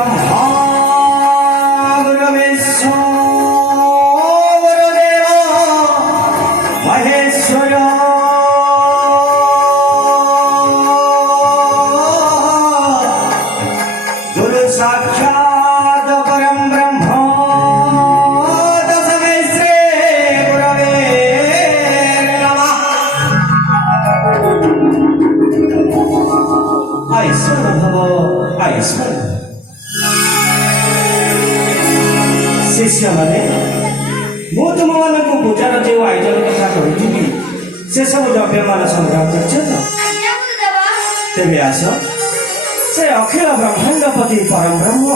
ब्रह्मा गुरुर्विष्णु गुरुदेवो महेश्वर गुरु साक्षात् परं ब्रह्म तस्मै श्री गुरवे नमः। ऐश्वर भव ऐश्वर शिष्य माने ମୁଁ ତୁମମାନଙ୍କୁ ପୂଜାର ଯେଉଁ ଆୟୋଜନ କଥା କହିଥିଲି ସେସବୁ ଦ୍ରବ୍ୟମାନ ସଂଗ୍ରହ କରିଛ ତ? ତେବେ ଆସ ସେ ଅଖିଳ ବ୍ରହ୍ମାଣ୍ଡପତି ପରମ ବ୍ରହ୍ମ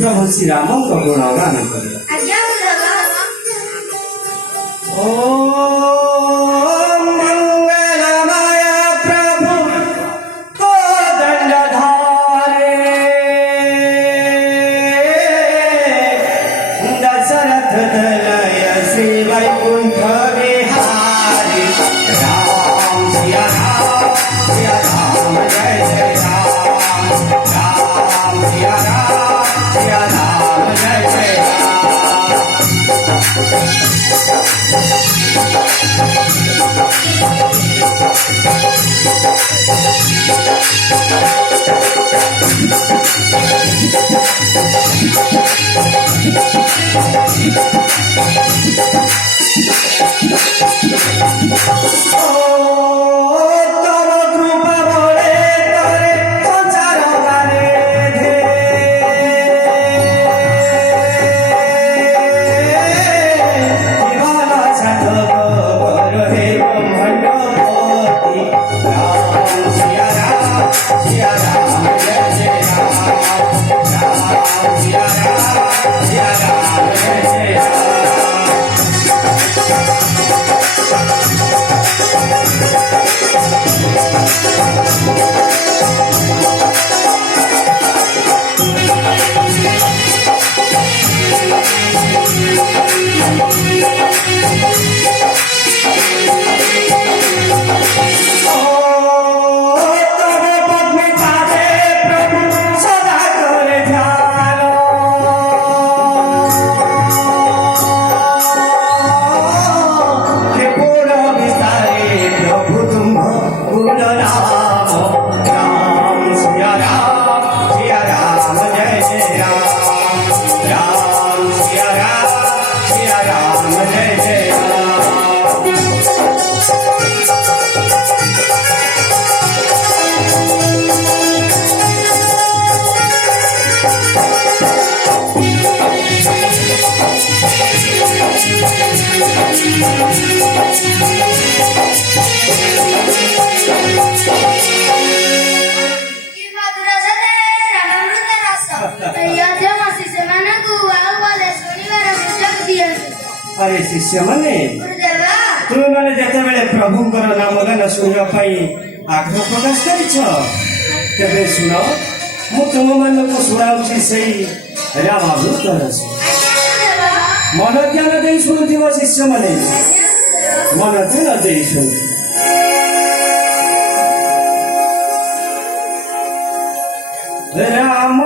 ପ୍ରଭୁ ଶ୍ରୀରାମଙ୍କ ଗୁଣଗାନ କରିବା। अरे शिष्य माने तुम मैंने जिते प्रभुंकर नामगान शुणापी आग्रह प्रकाश कर शुण मु तुम मान शुणाऊँगी से रामावृत मन ध्यान दे शुणुव शिष्य माने मन ध्यान दे शुणु राम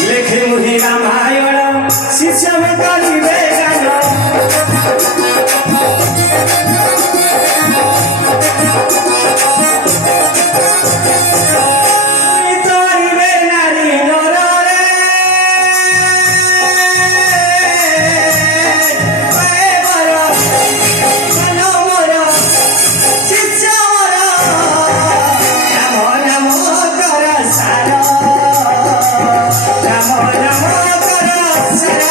ଲେଖେ ମୁହିଁ ରାମାୟଣ ଶିଷ୍ୟ କରିବେ ଗାନ ତରିବେ ନାରୀ ନରରେ ବର ମନ ମୋର ଶିଷ୍ୟ ମୋର ରାମ ନାମ କର ସାର ରାମ ନାମ କର ସାର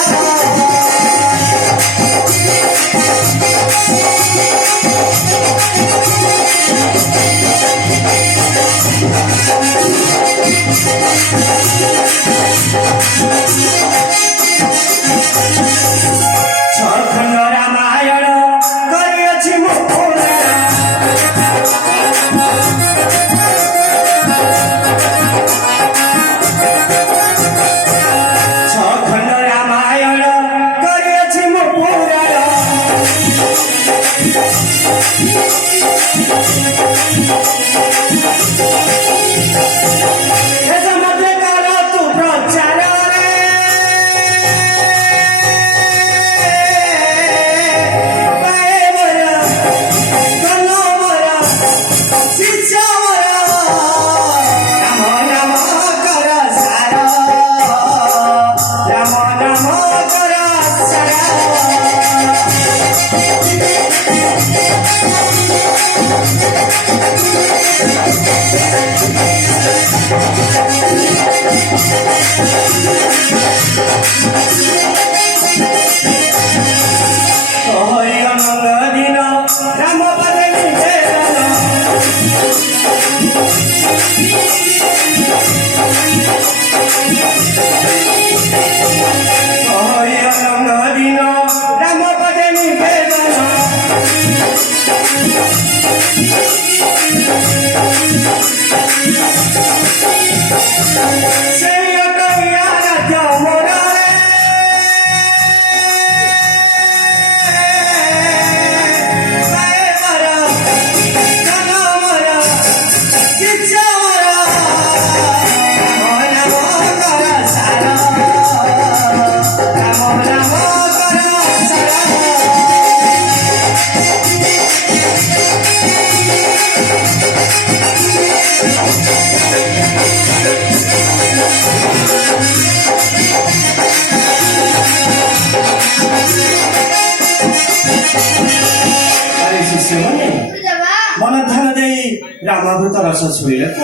ଛଖଣ୍ଡ ରାମାୟଣ କରିଅଛି ମୋ ପୁରାଣ ଛଖଣ୍ଡ ରାମାୟଣ କରିଅଛି ମୋ ପୁରାଣ ଏ ସମସ୍ତେ କର ତୁ ପ୍ରଚାରରେ ପାଏ ମୋର କଲ ମୋର ଶିଷ୍ୟ ମୋର ରାମ ନାମ କର ସାର ରାମ ନାମ କର ସାର ହରି ଅନଙ୍ଗ ଦିନ ରାମ ପଦେ ନିବେଦନ ହରି ଅନଙ୍ଗ ଦିନ ରାମ ପଦେ ନିବେଦନ ସେଇ ଅଟଇଆ ରାଜ୍ୟ ମୋରରେ ପାଏ ମୋର କଲ ମୋର ଶିଷ୍ୟ ମୋର ରାମ ନାମ କର ସାର ରାମ ନାମ କର ସାର ଆରେ ଶିଷ୍ୟମାନେ ମନ ଧ୍ୟାନ ଦେଇ ରାମାମୃତ ରସ ଛୁଇଁଲେ ତ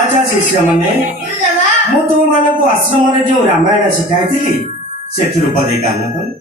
ଆଚ୍ଛା ଶିଷ୍ୟମାନେ ମୁଁ ତୁମମାନଙ୍କୁ ଆଶ୍ରମରେ ଯୋଉ ରାମାୟଣ ଶିଖାଇଥିଲି ସେଥିରୁ ପଦେ ଗାନ କଲି